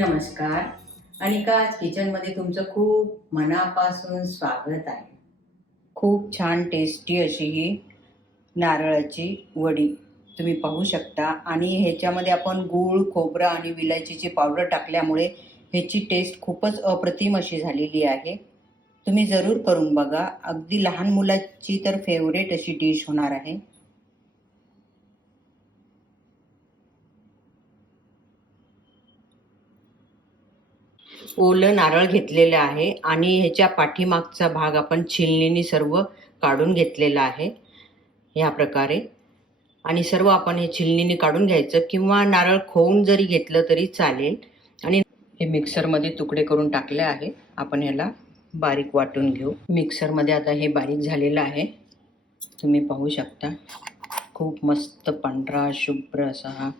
नमस्कार. अनिकाज किचनमध्ये तुमचं खूप मनापासून स्वागत आहे. खूप छान टेस्टी अशी ही नारळाची वडी तुम्ही पाहू शकता. आणि ह्याच्यामध्ये आपण गूळ, खोबरं आणि विलायचीची पावडर टाकल्यामुळे ह्याची टेस्ट खूपच अप्रतिम अशी झालेली आहे. तुम्ही जरूर करून बघा. अगदी लहान मुलाची तर फेवरेट अशी डिश होणार आहे. ओलं नारळ घेतलेलं आहे आणि ह्याच्या पाठीमागचा भाग आपण छिलनीने सर्व काढून घेतलेला आहे ह्या प्रकारे. आणि सर्व आपण हे छिलनीने काढून घ्यायचं किंवा नारळ खोवून जरी घेतलं तरी चालेल. आणि हे मिक्सरमध्ये तुकडे करून टाकले आहे. आपण ह्याला बारीक वाटून घेऊ. मिक्सरमध्ये आता हे बारीक झालेलं आहे. तुम्ही पाहू शकता. खूप मस्त पांढरा शुभ्र असा हा.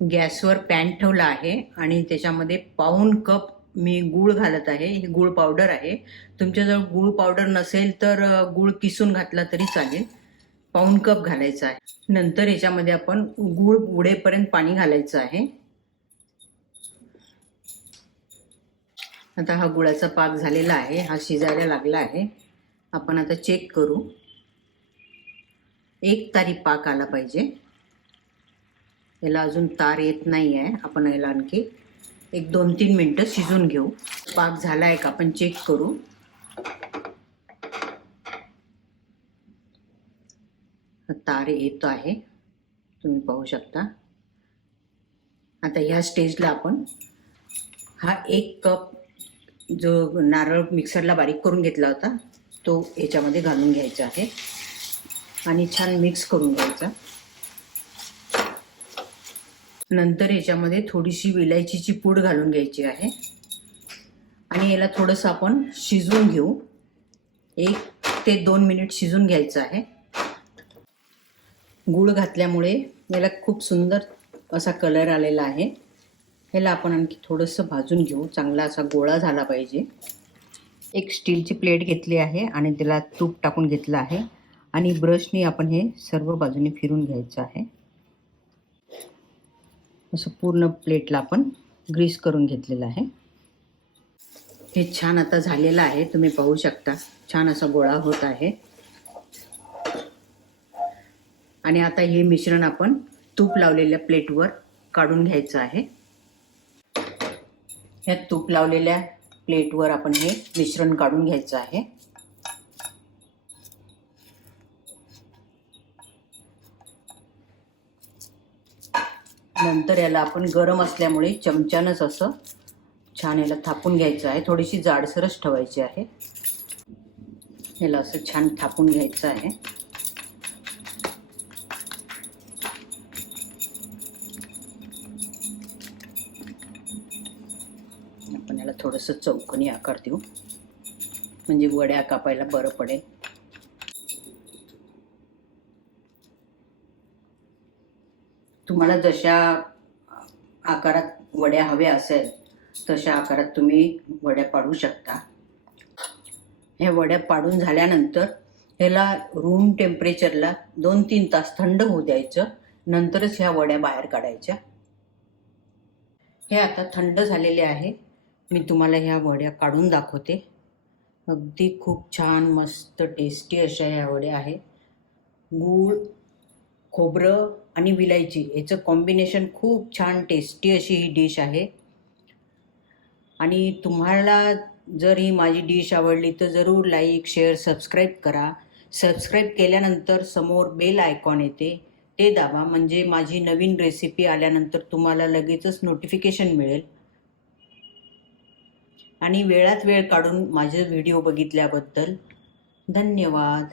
गॅसवर पॅन ठेवला आहे आणि त्याच्यामध्ये पाऊण कप मी गूळ घालत आहे. ही गूळ पावडर आहे. तुमच्याजवळ गूळ पावडर नसेल तर गूळ किसून घातला तरी चालेल. पाऊण कप घालायचा आहे. नंतर याच्यामध्ये आपण गूळ बुडेपर्यंत पाणी घालायचं आहे. आता हा गुळाचा पाक झालेला आहे. हा शिजायला लागला आहे. आपण आता चेक करू. एक तारी पाक आला पाहिजे. याला अजून तार येत नाही आहे. आपण याला आणखी एक 2-3 मिनटं शिजून घेऊ. पाक झाला आहे का आपण चेक करू. तार येतो आहे. तुम्ही पाहू शकता. आता ह्या स्टेजला आपण हा 1 कप जो नारळ मिक्सरला बारीक करून घेतला होता तो याच्यामध्ये घालून घ्यायचा आहे आणि छान मिक्स करून घ्यायचा. नंतर याच्यामध्ये थोडीशी विलायचीची पूड घालून घ्यायची आहे आणि याला थोडंसं आपण शिजवून घेऊ. 1 ते 2 मिनिट शिजून घ्यायचं आहे. गूळ घातल्यामुळे याला खूप सुंदर असा कलर आलेला आहे. याला आपण आणखी थोडंसं भाजून घेऊ. चांगला असा गोळा झाला पाहिजे. एक स्टीलची प्लेट घेतली आहे आणि त्याला तूप टाकून घेतलं आहे आणि ब्रशनी आपण हे सर्व बाजूने फिरून घ्यायचं आहे. असं पूर्ण प्लेटला आपण ग्रीस करून घेतलेलं आहे. हे छान आता झालेलं आहे. तुम्ही पाहू शकता. छान असा गोळा होत आहे. आणि आता हे मिश्रण आपण तूप लावलेल्या प्लेटवर काढून घ्यायचं आहे. ह्या तूप लावलेल्या प्लेटवर आपण हे मिश्रण काढून घ्यायचं आहे. नंतर याला आपण गरम असल्यामुळे चमच्यानंच असं छान याला थापून घ्यायचं आहे. थोडीशी जाडसरच ठेवायची आहे. याला असं छान थापून घ्यायचं आहे. आपण याला थोडंसं चौकोनी आकार देऊ म्हणजे वड्या कापायला बरं पडेल. तुम्हाला जशा आकारात वड्या हव्या असेल तशा आकारात तुम्ही वड्या पाडू शकता. ह्या वड्या पाडून झाल्यानंतर ह्याला रूम टेम्परेचरला 2-3 तास थंड होऊ द्यायचं. नंतरच ह्या वड्या बाहेर काढायच्या. हे आता थंड झालेले आहे. मी तुम्हाला ह्या वड्या काढून दाखवते. अगदी खूप छान मस्त टेस्टी अशा ह्या वड्या आहे. गूळ, खोबरं आणि विलायची याचं कॉम्बिनेशन खूप छान टेस्टी अशी ही डिश आहे. आणि तुम्हाला जर ही माझी डिश आवडली तर जरूर लाईक, शेअर, सबस्क्राईब करा. सबस्क्राईब केल्यानंतर समोर बेल आयकॉन येते ते दाबा म्हणजे माझी नवीन रेसिपी आल्यानंतर तुम्हाला लगेचच नोटिफिकेशन मिळेल. आणि वेळात वेळ काढून माझे व्हिडिओ बघितल्याबद्दल धन्यवाद.